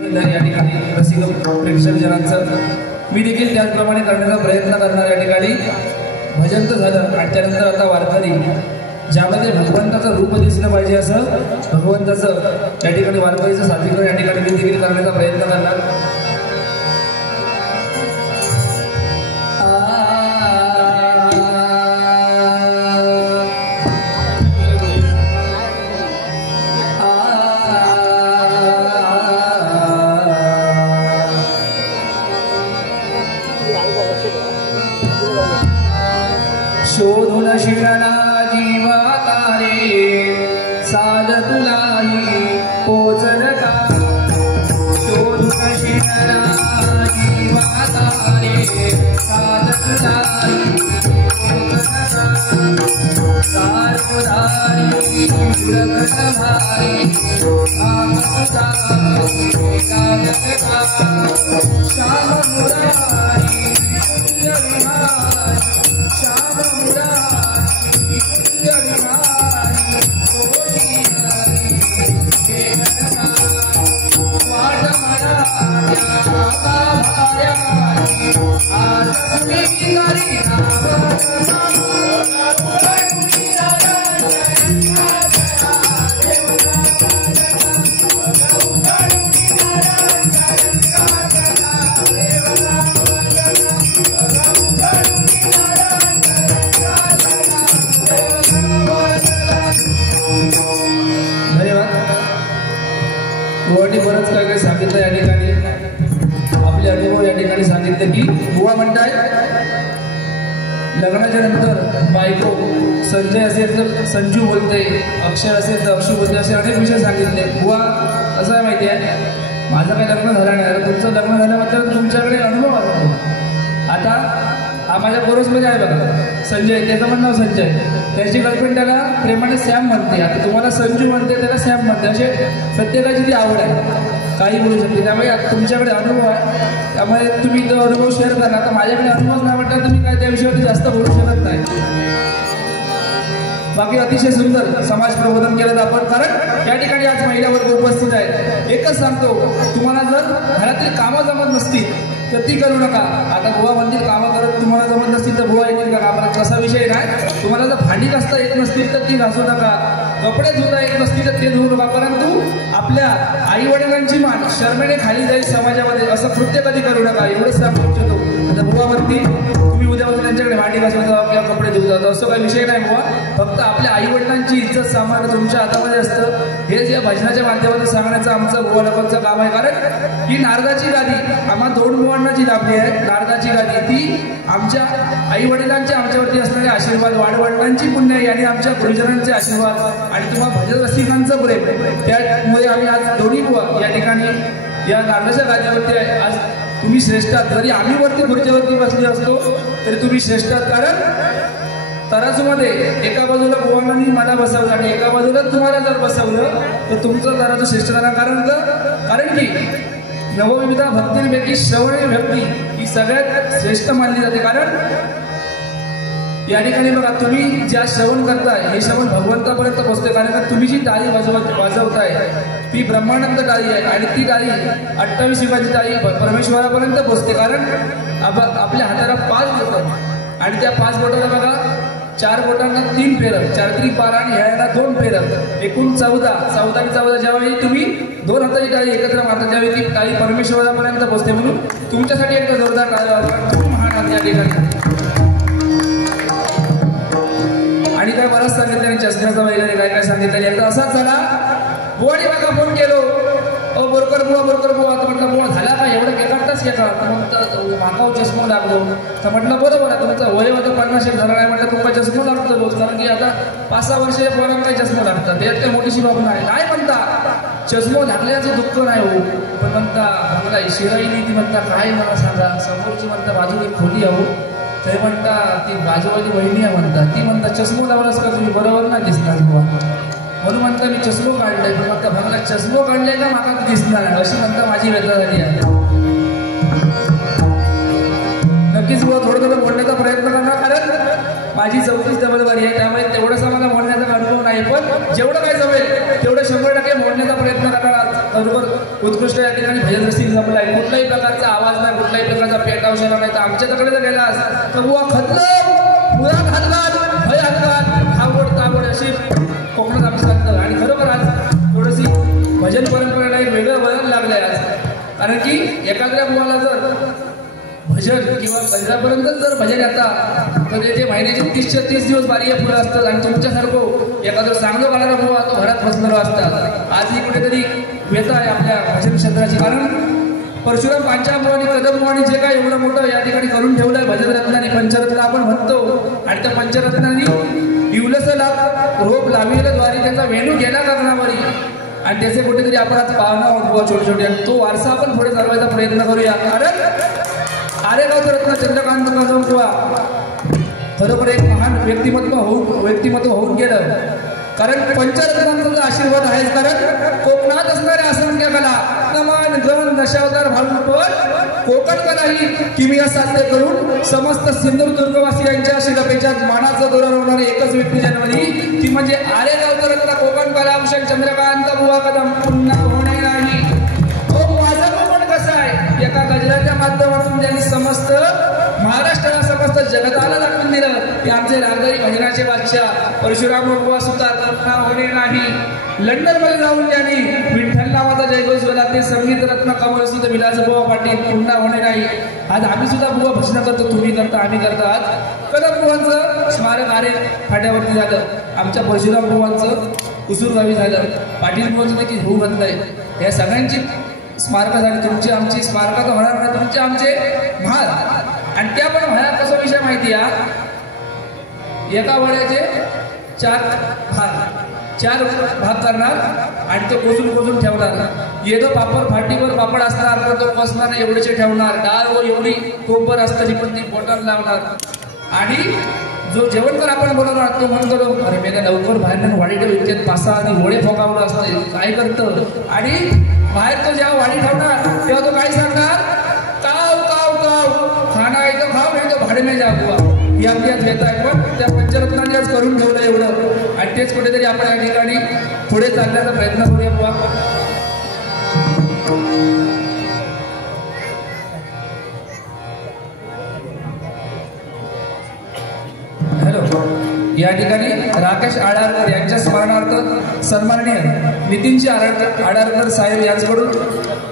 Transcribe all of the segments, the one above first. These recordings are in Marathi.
या ठिकाणी रसिक प्रेक्षकजनांचं मी देखील त्याचप्रमाणे करण्याचा प्रयत्न करणार। या ठिकाणी भजन तर झालं आणि त्यानंतर आता वारकरी ज्यामध्ये भगवंताचं रूप दिसलं पाहिजे असं भगवंताचं या ठिकाणी वारकरीचं सादरीकरण या ठिकाणी मी देखील करण्याचा प्रयत्न करणार। शोधून शिळना जीवा तारे साध तुलाही पोचल का। शोधून शिळना जीवा तारे साध तुलाही पोचल का। सारोधारी उडकत भारी श्याम मुरारी बरंच काय सांगितलं। या ठिकाणी आपले अनुभव या ठिकाणी सांगितलं की बुवा म्हणताय लग्नाच्या नंतर बायको संजय असेल तर संजू बोलते, अक्षर असेल तर अक्षू बोलते, असे अनेक विषय सांगितले। बुवा असं आहे माहिती आहे माझं काही लग्न झालं नाही, तुमचं लग्न झाल्यानंतर तुमच्याकडे अनुभव आला। आता हा माझ्या कोरसमध्ये आहे बघा संजय, त्याचं पण नाव संजय, त्याची गर्लफ्रेंड त्याला प्रेमाने सॅम म्हणते, आता तुम्हाला संजू म्हणते त्याला सॅम म्हणते, असे प्रत्येकाची ती आवड आहे, काही बोलू शकते। त्यामुळे तुमच्याकडे अनुभव आहे त्यामुळे तुम्ही तो अनुभव शेअर करा। आता माझ्याकडे अनुभव नाही म्हटलं तर मी काय त्या विषयावरती जास्त बोलू शकत नाही। बाकी अतिशय सुंदर समाज प्रबोधन केलं आपण, कारण या ठिकाणी आज महिला वर्ग उपस्थित आहे। एकच सांगतो तुम्हाला जर घरातील कामं जमत नसतील तर ती करू नका। आता बुवा मंदिर कामं करत तुम्हाला जमत नसतील तर बुवा येतील का कामाला, तसा विषय नाही। तुम्हाला जर भांडी घासता येत नसतील तर ती घासू नका, कपडे धुता येत नसतील तर ते धुवू नका, परंतु आपल्या आई वडिलांची मान शर्मेने खाली जाईल समाजामध्ये असं कृत्य कधी करू नका, एवढंच सांगू इच्छितो। आता बुवा म्हणती तुम्ही उद्यापासून त्यांच्याकडे भांडी घासत जावा किंवा कपडे धुवत जातो असं काही विषय नाही बुवा, फक्त आपल्या आई वडिलांची इज्जत सांभाळणं तुमच्या हातामध्ये असतं। हेच या भजनाच्या माध्यमातून सांगण्याचं आमचं बुवा लोकांचं काम आहे, कारण ही नारदाची गादी आम्हा दोन बुवांना जी लाभली आहे, नारदाची गादी ती आमच्या आई वडिलांचे आमच्यावरती असणारे आशीर्वाद, वाडवडिलांची पुण्य आणि आमच्या गुरुजनांचे आशीर्वाद आणि तुम्हाला भजन रसिकांचं प्रेम, त्यामुळे आम्ही आज दोन्ही बुवा या ठिकाणी या नारदाच्या गादीवरती आहे। आज तुम्ही श्रेष्ठ आहात, जरी आम्ही वरती खुर्चीवरती बसले असतो तरी तुम्ही श्रेष्ठ आहात, कारण तराजूमध्ये एका बाजूला बुवांनी मला बसवलं आणि एका बाजूला तुम्हाला जर बसवलं तर तुमचं तराजू श्रेष्ठ झाला। कारण की नवविविधा भक्तींपैकी श्रवणी भक्ती ही सगळ्यात श्रेष्ठ मानली जाते, कारण या ठिकाणी बघा तुम्ही ज्या श्रवण करताय हे श्रवण भगवंतापर्यंत पोहोचते, कारण तुम्ही जी टाळी वाजवताय ती ब्रह्मानंद टाळी आहे आणि ती टाळी 28 युगाची टाळी परमेश्वरापर्यंत पोहोचते, कारण आपल्या हाताला 5 बोटं आणि त्या 5 बोटाला बघा 4 बोटांना 3 फेरं, 4 3 12 आणि ह्याला 2 फेरं, एकूण 14 आणि 14 ज्यावेळी तुम्ही 2 हाताची टाळी एकत्र मारता त्यावेळी ती टाळी परमेश्वरापर्यंत पोहोचते। म्हणून तुमच्यासाठी एकदा जोरदार टाळी महान या ठिकाणी। आणि काय बरंच सांगितलं आणि चष्म्याचा वगैरे काय काय सांगितलं। एकदा असाच झाला बुवानी बघा फोन केलो, बोरकर बुवा तर म्हटलं बुवा झाला का एवढं केकाटताच केका, तर माकाव चष्मा लागलो, तर म्हटलं बरोबर आहे तुमचा वय होतं 50 एक झाला नाही, म्हटलं तुमचा चष्मा लागतो रोज, कारण की आता 5-6 वर्षे पोरांना काही चष्मा लागतात, त्यात काही मोठीशी बाब नाही म्हणता चष्मा लागल्याचं दुःख नाही हो, पण म्हणता मला शिराईली ती म्हणता काय मला सांगा, समोरची म्हणता बाजूला खोली आहो, ते म्हणता ती बाजूवाली वहिनी आहे म्हणता, ती म्हणता चष्मा लावलास का तुम्ही बरोबर नाही दिसणार बुवा, म्हणून म्हणता मी चष्मा काढलाय, पण म्हणता भगला चष्मा काढलाय का माका दिसणार आहे अशी म्हणता माझी व्यथा झाली आहे। नक्कीच बुवा थोडं बोलण्याचा प्रयत्न करणार, कारण माझी 34 डबलवारी आहे, त्यामुळे तेवढंच मला बोलण्याचा अनुभव नाही, पण जेवढं काय जमेल तेवढं 100% बोलण्याचा प्रयत्न करणार। बरोबर उत्कृष्ट या ठिकाणी भजन रसिक जमला आहे. कुठल्याही प्रकारचा आवाज नाही, कुठल्याही प्रकारचा पेटावशाला नाही. तर आमच्याकडे जर गेलास तर बुवा खतम पुरा घातघात भय घातघात आवड तावड अशी कोकणात आम्ही सांगतो. आणि खरोखर आज थोडीशी भजन परंपरेला एक वेगळं वळण लागलं आहे आज. कारण की एखाद्या बुवाला जर भजन किंवा पंजाबपर्यंत जर भजन येतात तर त्याचे महिन्याचे 30 दिवस बारीक फुलं असतात. आणि तुमच्यासारखं एखादं चांगलं गाणारा बुवा तो घरात बसलेलो असतात. आजही कुठेतरी व्यथा आहे आपल्या भजन क्षेत्राची. कारण परशुराम पांचाबुवानी कदमबुवानी जे काय एवढं मोठं या ठिकाणी करून ठेवलं आहे भजनरत्नाने, पंचरत्न आपण म्हणतो. आणि त्या पंचरत्नाने इवलसला रोप लाविलेलं द्वारी त्याचा वेणू गेला गगनावरी. आणि त्याचे कुठेतरी आपण आज पाहणं आहोत छोटे छोटे. आणि तो वारसा आपण पुढे चालवायचा प्रयत्न करूया. कारण आरेगावचं रत्न चंद्रकांत कदमबुवा खरोखर एक महान व्यक्तिमत्व होऊन गेलं. कारण पंचरत्नांचा जो आशीर्वाद आहे. कारण कोकणात असणाऱ्या असंख्य कला नमान गण दशावतार घालून पण कोकण कला ही किमिया साध्य करून समस्त सिंधुदुर्गवासियांच्या शिरपेच्या मानाचं दोरा रोवणारी एकच व्यक्ती जन्मली, ती म्हणजे आरेगावचं रत्न कोकण कलाभूषण चंद्रकांत बुवा कदम. पुन्हा होणे नाही. माझं कोकण कसं आहे एका गजराच्या माध्यमातून त्यांनी समस्त महाराष्ट्राला समस्त जगताला दाखवून दिलं. ते आमचे रागदारी भजनाचे बादशाह परशुराम बुवा सुद्धा पुन्हा होणे नाही. लंडनमध्ये जाऊन त्यांनी विठ्ठल नावाचा जयघोष बोला. ते संगीत रत्न कमल सुद्धा विलास बुवा पाटील पुन्हा होणे नाही. आज आम्ही सुद्धा बुवा भजन करतो, तुम्ही करता, आम्ही करतो. आज कदम बुवांचं स्मारक आरे फाट्यावरती झालं. आमच्या परशुराम बुवांचं कुसूरगावी झालं. पाटील बुवांचं देखील होऊ घातलं आहे. या सगळ्यांची स्मारकं झाली. तुमची आमची स्मारकं तर होणार नाही, तुमचे आमचे महाल. आणि त्या पण भया कसा विषय माहिती आहे. एका वड्याचे 4 भाग करणार आणि तो कोजून ठेवणार. येदो पापड फाटीवर पापड असणार तर तो बसणार एवढेचे ठेवणार. डाळवर एवढी कोंबर असताना पण ती बोटाला लावणार. आणि जो जेवणकर आपण बोलवणार तो म्हणतो अरे मेला लवकर बाहेर वाडी ठेव, इतक्यात पासा आणि घोडे फोकावलं असतं काय करतं. आणि बाहेर तो जेव्हा वाडी ठेवणार तेव्हा तो काय सांगणार, काव काव काव खाना आहे तो खाव नाही तो भाडे नाही जा बुवा. ही आपली आज येत आहे. पण त्या पंचरत्नाने आज करून ठेवलं एवढं. आणि तेच कुठेतरी आपण या ठिकाणी पुढे चालण्याचा प्रयत्न करूया बुवा. हॅलो. या ठिकाणी राकेश आडारकर यांच्या स्मरणार्थ सन्माननीय नितीनजी आडारकर साहेब यांच्याकडून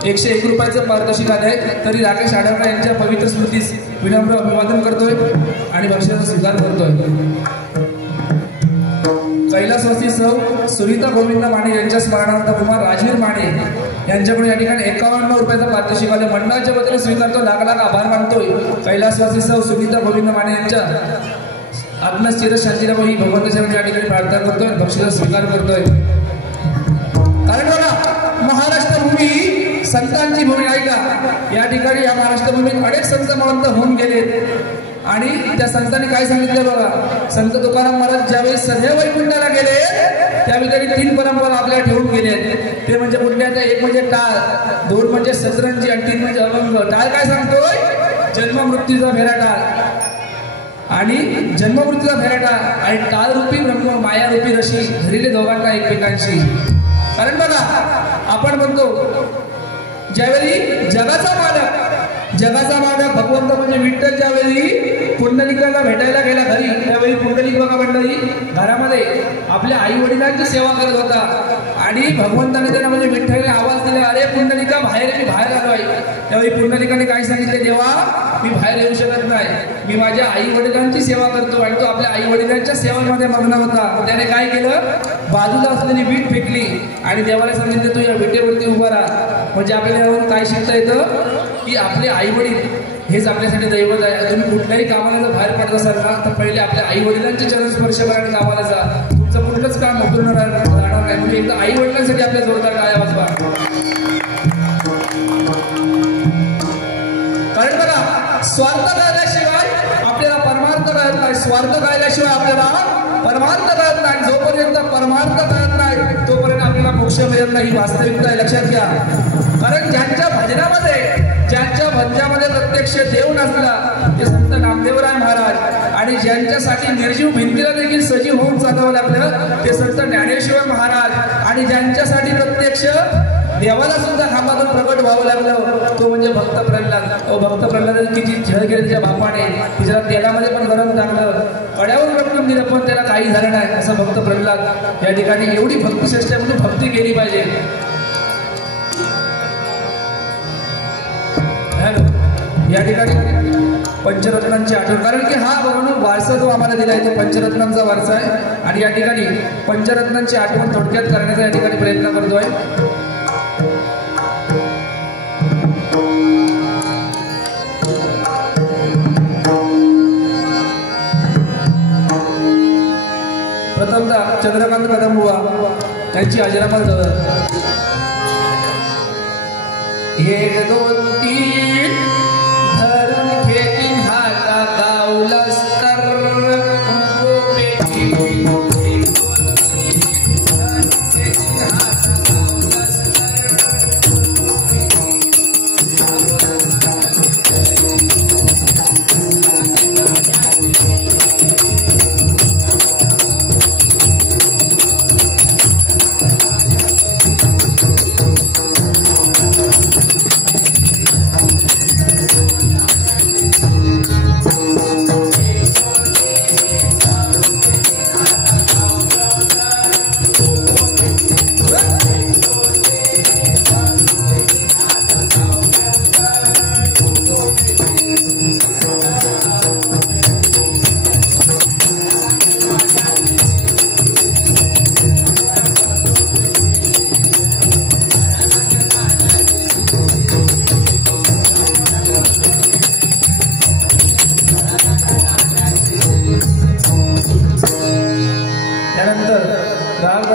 101 रुपयाचं पारितोषिक आलं आहे. तरी राकेश आडारकर यांच्या पवित्र स्मृतीस विनम्र अभिवादन करतोय आणि बक्षिसाचा स्वीकार करतोय. कैलासवासी सौ सुनीता गोविंद माने यांच्या स्मरणार्थ कुमार राजीव माने यांच्याकडून या ठिकाणी 51 रुपयाचं पारितोषिक आलं. मंडळाच्या वतीने स्वीकारतो. लाख आभार मानतोय. कैलासवासी सौ सुनीता गोविंद माने यांच्या आपणास चिरशांतीला ही भगवंताच्या या ठिकाणी प्रार्थना करतोय, बक्षिसाचा स्वीकार करतोय. कारण बघा महाराष्ट्र भूमी संतांची भूमी आहे का. या ठिकाणी या महाराष्ट्र भूमीत अनेक संत महंत होऊन गेले. आणि त्या संतांनी काय सांगितलं बघा. संत तुकाराम महाराज ज्यावेळी सध्या वैकुंठाला गेले त्यावेळी त्यांनी 3 परंपरा आपल्याला ठेवून गेले. ते म्हणजे कुठल्या, एक म्हणजे टाळ, 2 म्हणजे सतरंजी आणि 3 म्हणजे अभंग. टाळ काय सांगतोय, जन्म मृत्यूचा फेरा टाळ आणि जन्ममृत्यूचा फेराटा आणि टाळरूपी ब्रह्म मायारूपी रशी धरिले दोघांना एकमेकांशी. कारण बघा आपण म्हणतो ज्यावेळी जगाचा मालक भगवंत म्हणजे विठ्ठल ज्यावेळी पुंडलिकाला भेटायला गेला घरी, त्यावेळी पुंडलिक बघा मंडळी घरामध्ये आपल्या आई वडिलांची सेवा करत होता. आणि भगवंताने त्यांना म्हणजे विठ्ठलने आवाज दिला, अरे पुंडलिका बाहेर, मी बाहेर आलो आहे. त्यावेळी पुंडलिकाने काय सांगितले, देवा मी बाहेर येऊ शकत नाही, मी माझ्या आई वडिलांची सेवा करतो. आणि तो आपल्या आई वडिलांच्या सेवांमध्ये मग्न होता. त्याने काय केलं, बाजूला असलेली वीट फेकली आणि देवाला सांगितलं तू या विटेवरती उभा राहा. म्हणजे आपल्याला यावरून काय शिकता येतं की आपले आई वडील हेच आपल्यासाठी दैवत आहे. तुम्ही कुठल्याही कामाला जर बाहेर पडत असाल ना तर पहिले आपल्या आई वडिलांचे चरण स्पर्श करा आणि कामाला जा. तुमचं कुठलंच काम अपूर्ण राहणार नाही. म्हणजे एकदा आई वडिलांसाठी आपल्या जोरदार टाळ्या वाजवा. कारण बघा स्वार्थ कळल्याशिवाय आपल्याला परमार्थ कळत नाही. स्वार्थ कळल्याशिवाय आपल्याला परमार्थ कळत नाही. जोपर्यंत परमार्थ कळत नाही तोपर्यंत आपल्याला मोक्ष मिळत नाही. वास्तविकता आहे, लक्षात घ्या. कारण ज्यांच्या भजनामध्ये प्रत्यक्ष देव नसला ते संत नामदेवराय महाराज. आणि ज्यांच्यासाठी निर्जीव भिंतीला देखील सजीव होऊन चालवावं लागलं ते संत ज्ञानेश्वर महाराज. आणि ज्यांच्यासाठी प्रत्यक्ष देवाला सुद्धा खांबातून प्रकट व्हावं लागलं, तो म्हणजे भक्त प्रल्हाद. भक्त प्रल्हादाने किती छळ केले त्याच्या बापाने, तिच्या तेलामध्ये पण गरम टाकलं, कड्यावर रक्कम दिलं, पण त्याला काही झालं नाही. असं भक्त प्रल्हाद या ठिकाणी एवढी भक्तिश्रेष्ठ आहे, म्हणून भक्ती केली पाहिजे. या ठिकाणी पंचरत्नांची आठवण, कारण की हा बघून वारसा जो आम्हाला दिला आहे तो पंचरत्नांचा वारसा आहे. आणि या ठिकाणी पंचरत्नांची आठवण थोडक्यात करण्याचा या ठिकाणी प्रयत्न करतोय. प्रथमतः चंद्रकांत कदमबुवा त्यांची अजरामर जवळ 1 2 3 धरून घेईन हाता गावलास तर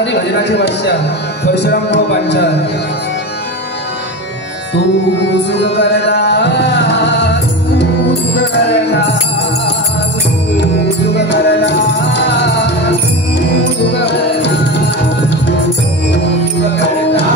भजनाचे बादशाह परशुराम भाऊ पांचाळ. तू सुख करला, तू सुख करला, तू सुख करला, तू सुख करला, सुख करला,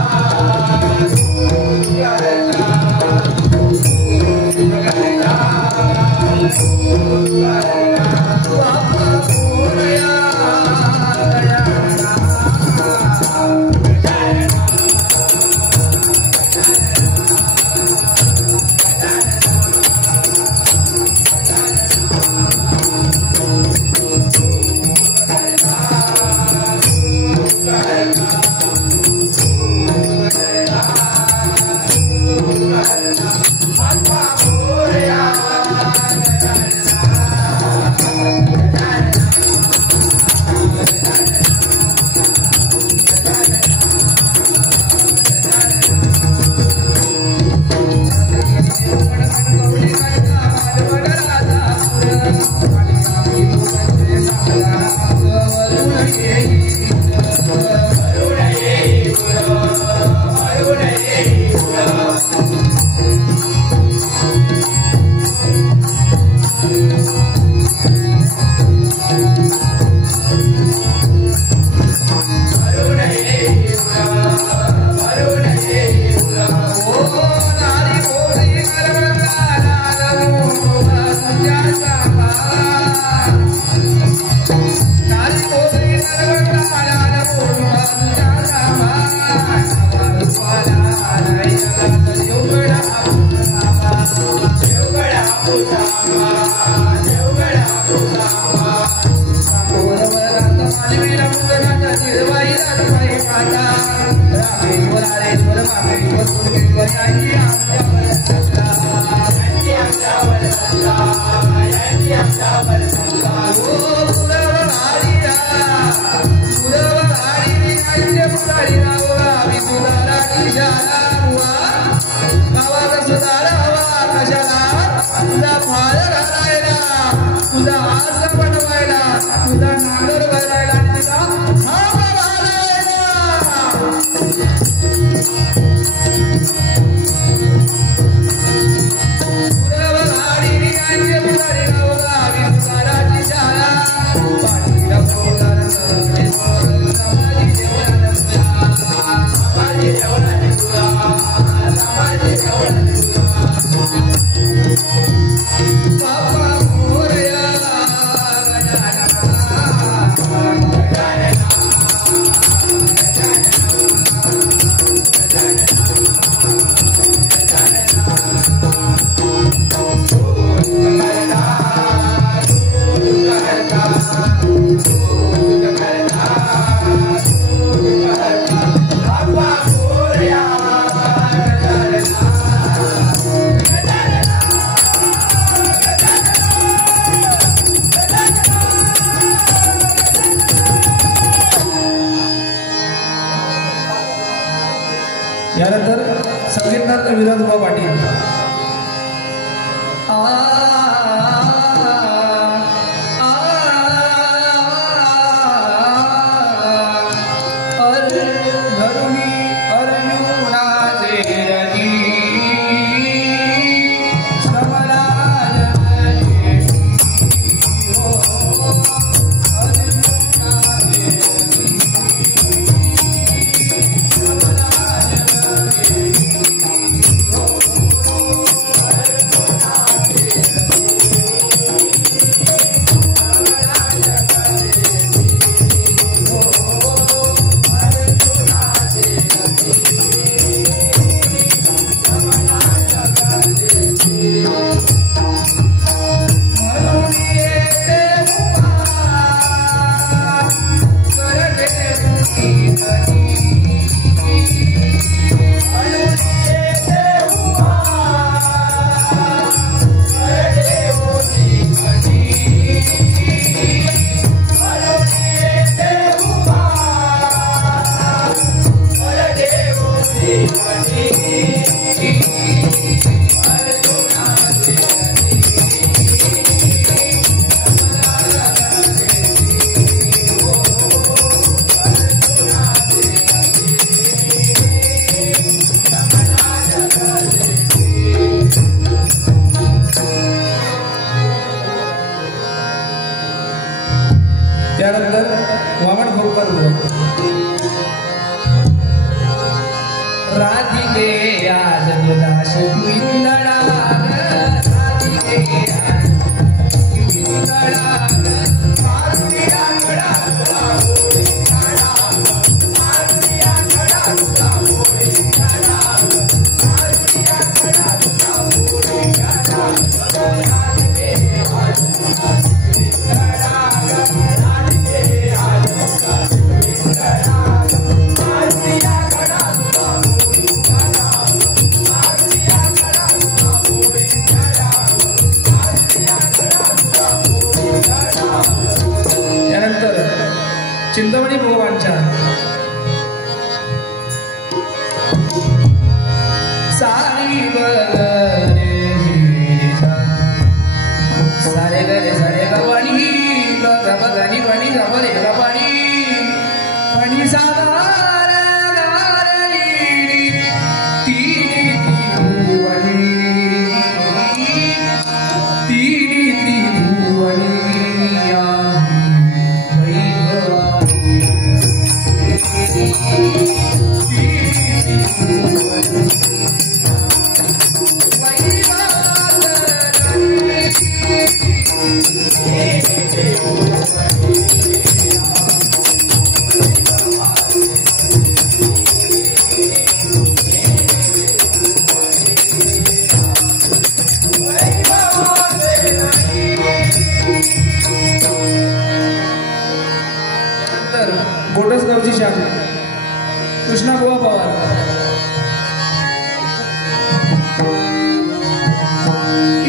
विराजभाऊ पाटील. त्यानंतर वामन गोपाल राधिके आज दुदाश विंदळा राधिके आज विंदळा मारुतिया गडा मारुतिया गडा मारुतिया चिंतामणी भगवानच्या सारी बगरे सारे गरे सारे गवाणी गगनी पाणी गबरे गपाणी पाणी सागर गारणी तीनी त्रिभुवनी तीनी त्रिभुवनी बोटसगावची शाखा कृष्णा बुवा पवार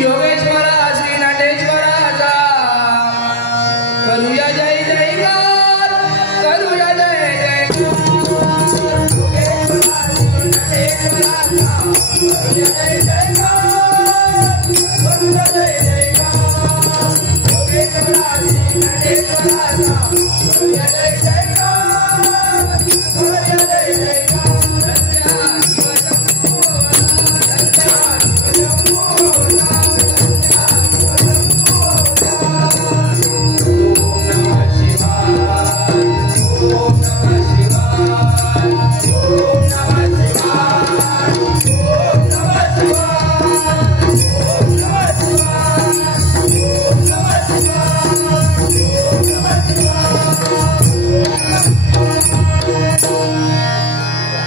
योगेश्वरा श्री नटेश्वराचा करूया जय जयकार करूया जय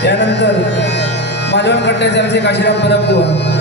त्यानंतर मालवण कट्ट्याचे काशीराम परब बुवा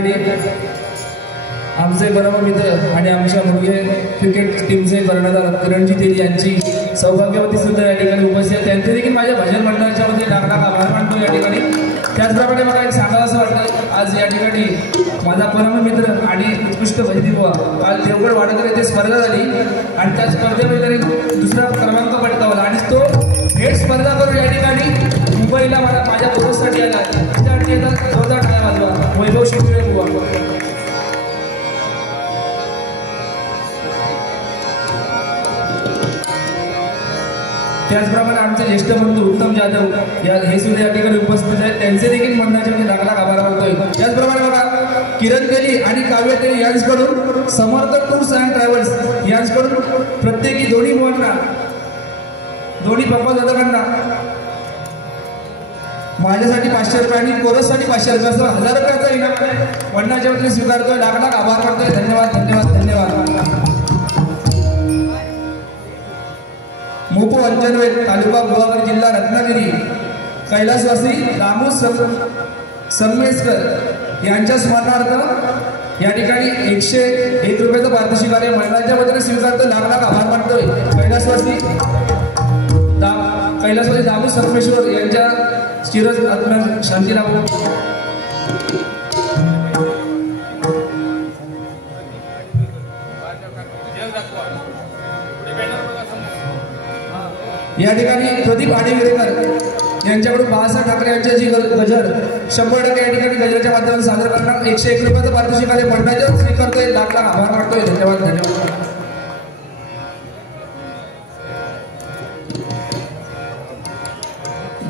ठिकाणी आमचे परम मित्र आणि आमच्या मुलगे क्रिकेट टीमचे कर्णधार किरणजी तेली यांची सौभाग्यवती सुद्धा या ठिकाणी उपस्थित आहेत. त्यांचे देखील माझ्या भजन मंडळाच्या वतीने लाख लाख आभार मानतो या ठिकाणी. त्याचप्रमाणे मला एक सांगावं असं वाटतं, आज या ठिकाणी माझा परम मित्र आणि उत्कृष्ट भजनीबुवा काल देवगड वाडकर येथे स्पर्धा झाली आणि त्या स्पर्धेमध्ये त्यांनी दुसरा क्रमांक पटकावला आणि तो थेट स्पर्धा करून या ठिकाणी मुंबईला मला माझ्या पोहोचसाठी आला. त्यासाठी येतात जोरदार टाळ्या वाजवा. वैभव शिवरे बुवा. त्याचप्रमाणे आमचे ज्येष्ठ बंधू उत्तम जाधव हे सुद्धा या ठिकाणी उपस्थित आहेत. त्यांचे देखील मंडळाचे मी लाख लाख आभार मानतोय. त्याचप्रमाणे बघा किरण तेली आणि काव्य तेली यांच्याकडून समर्थ टूर्स अँड ट्रॅव्हल्स यांच्याकडून प्रत्येकी दोन्ही मुलांना दोन्ही पप्पा दादांना माझ्यासाठी 500 रुपये आणि कोरससाठी 500 रुपये असं 1000 रुपयाचा इनाम मंडळाच्या वतीने स्वीकारतोय. लाख लाख आभार मानतोय. धन्यवाद धन्यवाद धन्यवाद. मोपो अंजनवेल तालुका गुहागर जिल्हा रत्नागिरी कैलासवासी रामू संगमेश्वर यांच्या स्मरणार्थ या ठिकाणी 101 रुपयाचं पारितोषिक कार्य मंडळाच्या वतीने स्वीकारतो. लाख लाख आभार मानतोय. कैलासवासी रामू संगमेश्वर यांच्या चिरच आत्म्यात शांती लाभो. या ठिकाणी प्रदीप आडेविरेकर यांच्याकडून बाळासाहेब ठाकरे यांच्या जी गजर 100% या ठिकाणी गजराच्या माध्यमातून सादर करणार 101 रुपयाचं पारितोषिक कार्य मंडळाच्या स्वीकारतोय. लाख लाख आभार मानतोय. धन्यवाद धन्यवाद.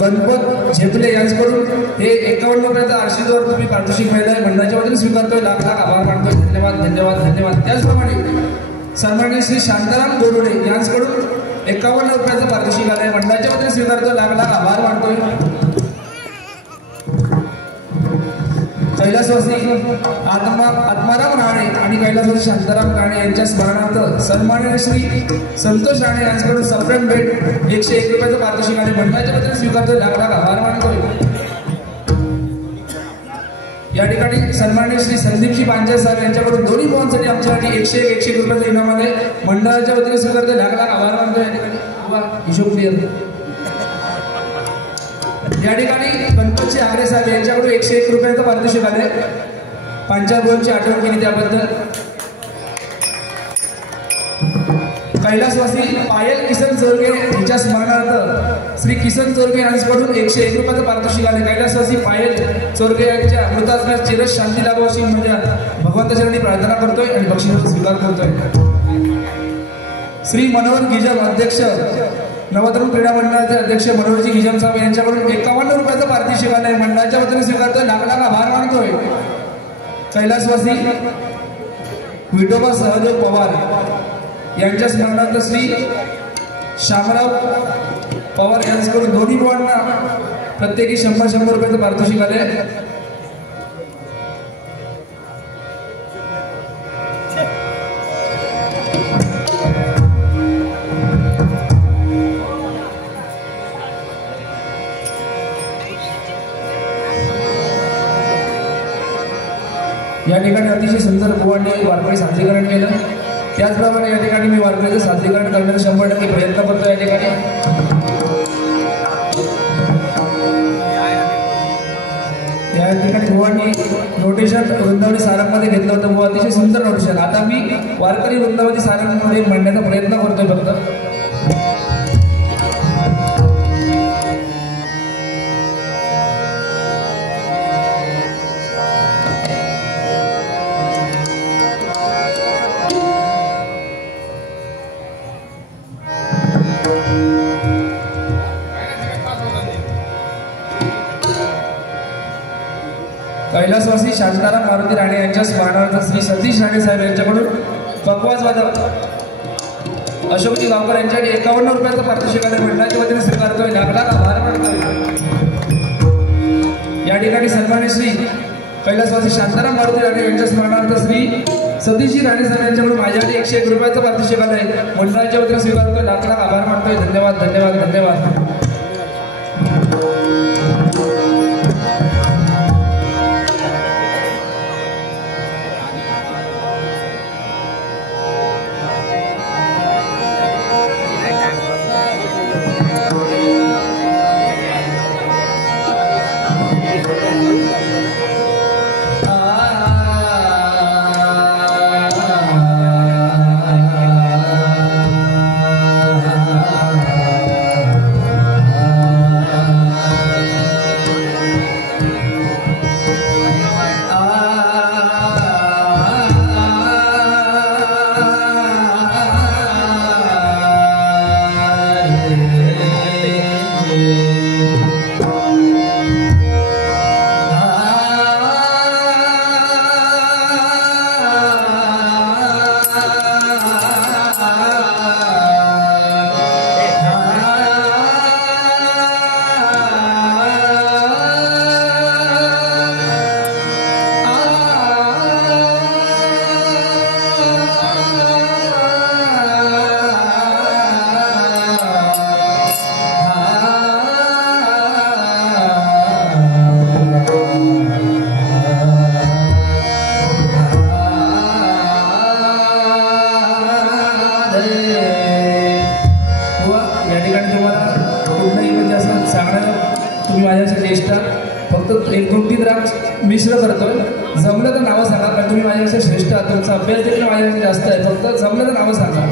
गणपत झेपले यांच्याकडून हे 51 रुपयाचं आरशीद्वार तुम्ही पारितोषिक मिळालं आहे. मंडळाच्या वतीने स्वीकारतोय. लाख लाख आभार मानतोय. धन्यवाद धन्यवाद धन्यवाद. त्याचप्रमाणे सन्माननीय श्री शांताराम गोडोडे यांच्याकडून 51 रुपयाचं पारितोषिक आलंय. मंडळाच्या वतीने स्वीकारतो. लाख लाख आभार मानतोय. कैलासवासी आत्माराम राणे आणि कैलासवासी शांताराम राणे यांच्या स्मरणार्थ सन्माननीय श्री संतोष राणे यांच्याकडून सप्रेम भेट 101 रुपयाचं पारितोषिक आलंय. मंडळाच्या वतीने स्वीकारतो. लाख लाख आभार मानतोय. या ठिकाणी सन्माननीय श्री संदीपजी पांचाळ साहेब यांच्याकडून दोन्ही मुलांसाठी आमच्यासाठी 101 रुपयाचं इनाम आलंय. मंडळाच्या वतीने स्वीकारतो. लाख लाख आभार मानतोय. या ठिकाणी हिशोब क्लिअर. या ठिकाणी गणपतजी आगरे साहेब यांच्याकडून 101 रुपयाचं पारितोषिक आलंय. पांचाळ बोलची आठवण केली त्याबद्दल. कैलासवासी पायल किसन चोरगे यांच्या स्मरणार्थ श्री किसन चोरगे यांच्याकडून 101 रुपयाचं पारितोषिक आले. कैलासवासी पायल चोरगे यांच्या मृतात्म्यास चिरच शांती लाभो अशी म्हणजे भगवंताचरणी प्रार्थना करतोय आणि बक्षिसाचा स्वीकार करतोय. श्री मनोहर गिजम अध्यक्ष नवतरुण क्रीडा मंडळाचे अध्यक्ष मनोहरजी गिजम साहेब यांच्याकडून 51 रुपयाचं पारितोषिक आलंय. मंडळाच्या वतीने स्वीकारतोय. लाख लाख आभार मानतोय. कैलासवासी विठोबा सहदेव पवार यांच्या स्मरणार्थ श्री श्यामराव पवार यांच्याकडून दोन्ही मुलांना प्रत्येकी 100 रुपयाचं पारितोषिक आले. या ठिकाणी अतिशय सुंदर बुवांनी वारकरी सादरीकरण केलं. त्याचप्रमाणे या ठिकाणी मी वारकरीचं सादरीकरण करण्याचा 100% प्रयत्न करतो. या ठिकाणी बुवांनी नोटेशन वृंदावनी सारंगमध्ये घेतलं होतं. बुवा अतिशय सुंदर नोटेशन. आता मी वारकरी वृंदावनी सारंगमध्ये म्हणण्याचा प्रयत्न करतोय फक्त. कैलासवासी शांताराम मारुती राणे यांच्या स्मरणार्थ श्री सतीश राणे साहेब यांच्याकडून पकवाज वादक अशोकजी गावकर यांच्याकडे 51 रुपयाचं पारितोषिक आलंय. मंडळाच्या वतीने स्वीकारतोय. लाख लाख आभार मानतोय. या ठिकाणी सन्माननीय श्री कैलासवासी शांताराम मारुती राणे यांच्या स्मरणार्थ श्री सतीशजी राणे साहेब यांच्याकडून माझ्यासाठी 101 रुपयाचं पारितोषिक आलंय. मंडळाच्या वतीने स्वीकारतोय. लाख लाख आभार मानतोय. धन्यवाद धन्यवाद धन्यवाद. कारण तुम्ही माझ्यापेक्षा ज्येष्ठ आहात. फक्त 1-2-3 राग मिश्र करतोय. जमलं तर नावं सांगा, कारण तुम्ही माझ्यापेक्षा श्रेष्ठ आहात. तुमचा अभ्यास देखील माझ्यापेक्षा जास्त आहे. फक्त जमलं तर नावं सांगा.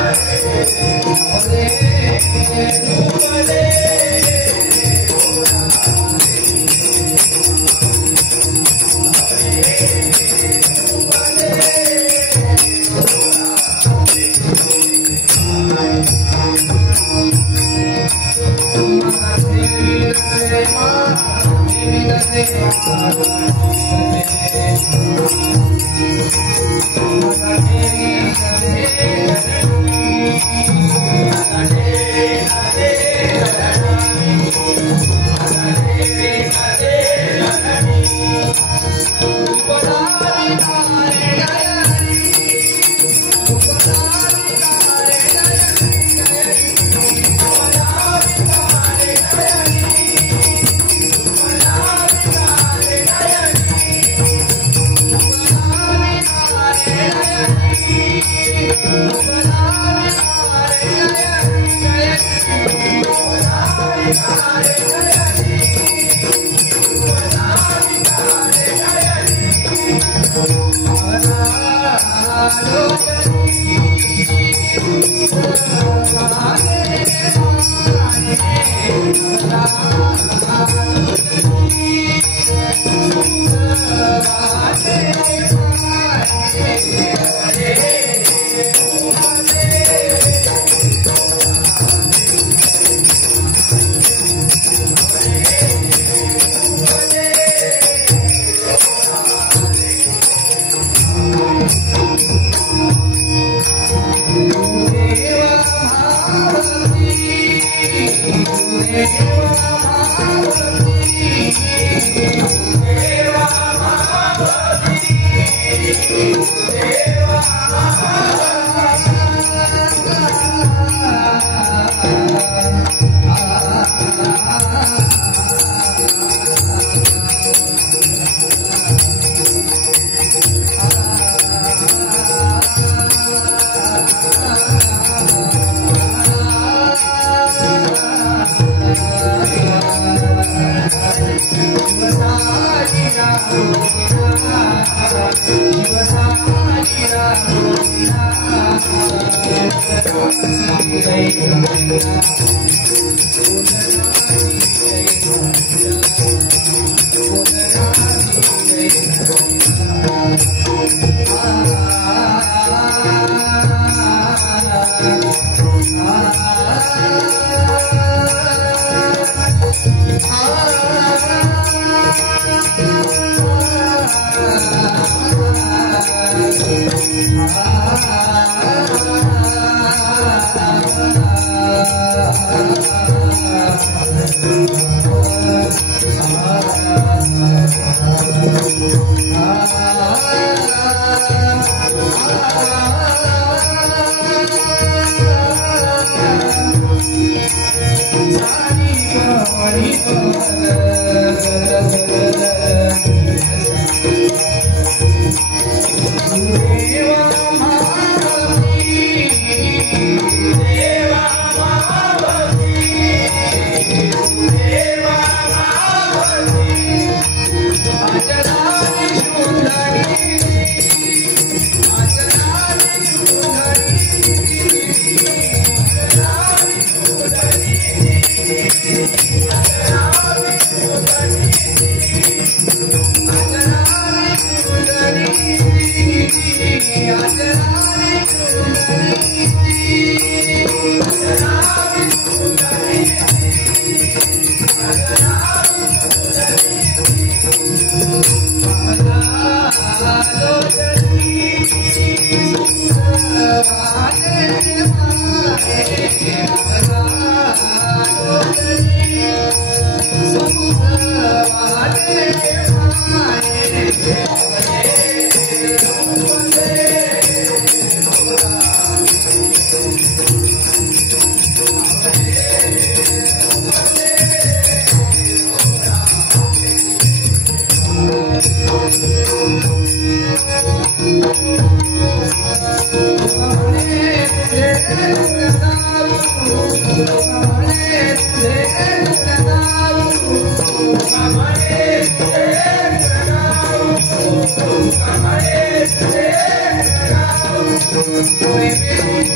Hare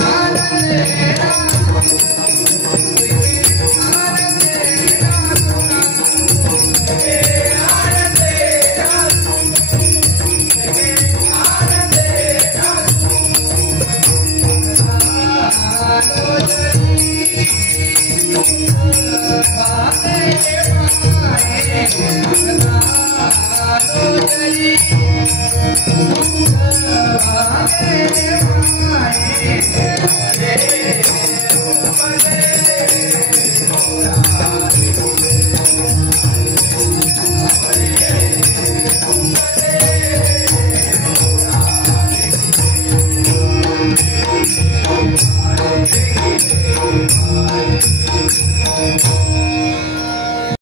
Amen. देवा